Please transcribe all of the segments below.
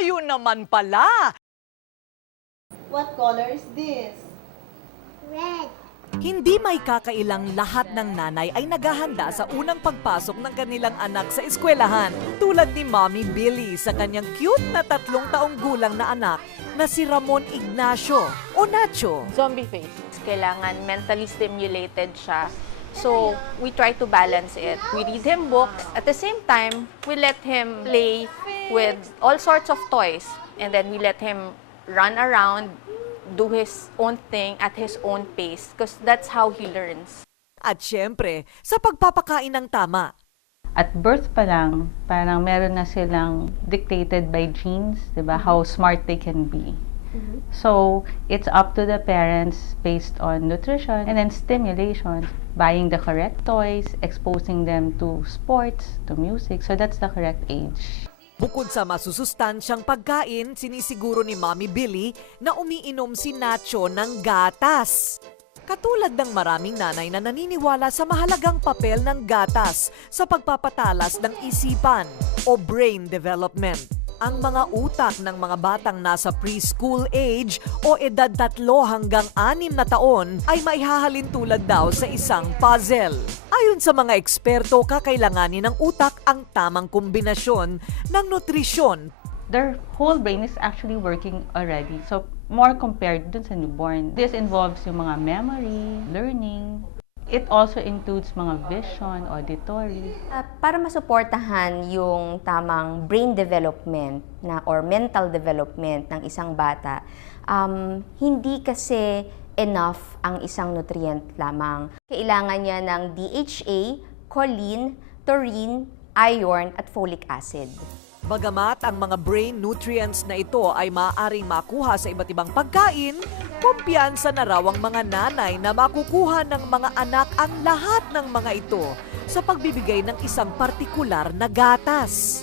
ayun naman pala! What color is this? Red. Hindi may kakailang lahat ng nanay ay naghahanda sa unang pagpasok ng kanilang anak sa eskwelahan. Tulad ni Mommy Billy sa kanyang cute na 3 taong gulang na anak na si Ramon Ignacio o Nacho. Zombie face. Kailangan mentally stimulated siya. So, we try to balance it. We read him books. At the same time, we let him play with all sorts of toys. And then we let him run around, do his own thing at his own pace. Because that's how he learns. At syempre, sa pagpapakain ng tama. At birth pa lang, parang meron na silang dictated by genes, di ba? How smart they can be. So, it's up to the parents based on nutrition and then stimulation, buying the correct toys, exposing them to sports, to music. So, that's the correct age. Bukod sa masusustansyang pagkain, sinisiguro ni Mommy Billy na umiinom si Nacho ng gatas. Katulad ng maraming nanay na naniniwala sa mahalagang papel ng gatas sa pagpapatalas ng isipan o brain development. Ang mga utak ng mga batang nasa preschool age o edad 3 hanggang 6 na taon ay maihahalin tulad daw sa isang puzzle. Ayon sa mga eksperto, kakailanganin ng utak ang tamang kombinasyon ng nutrisyon. Their whole brain is actually working already. So, more compared dun sa newborn. This involves yung mga memory, learning. It also includes mga vision, auditory. Para masuportahan yung tamang brain development or mental development ng isang bata, hindi kasi enough ang isang nutrient lamang. Kailangan niya ng DHA, choline, taurine, iron at folic acid. Bagamat ang mga brain nutrients na ito ay maaaring makuha sa iba't ibang pagkain, kumpiyansa na raw ang mga nanay na makukuha ng mga anak ang lahat ng mga ito sa pagbibigay ng isang partikular na gatas.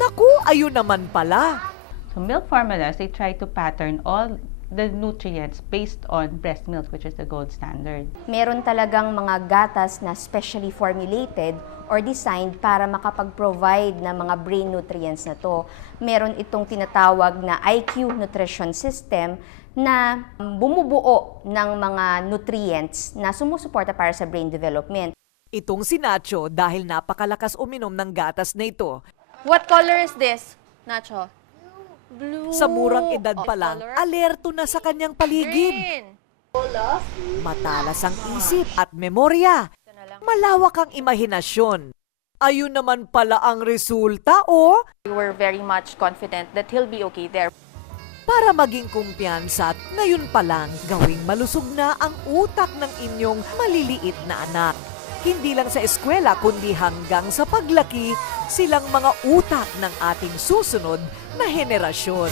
Naku, ayun naman pala! So, milk formulas, they try to pattern all the nutrients based on breast milk, which is the gold standard. Meron talagang mga gatas na specially formulated or designed para makapag-provide ng mga brain nutrients na to. Meron itong tinatawag na IQ Nutrition System na bumubuo ng mga nutrients na sumusuporta para sa brain development. Itong si Nacho dahil napakalakas uminom ng gatas na ito. What color is this, Nacho? Blue. Sa murang edad pa lang, alerto na sa kanyang paligid. Green. Matalas ang isip at memorya. Malawak ang imahinasyon. Ayun naman pala ang resulta, oh! We were very much confident that he'll be okay there. Para maging kumpiyansa at ngayon pa lang gawing malusog na ang utak ng inyong maliliit na anak. Hindi lang sa eskwela kundi hanggang sa paglaki, silang mga utak ng ating susunod na henerasyon.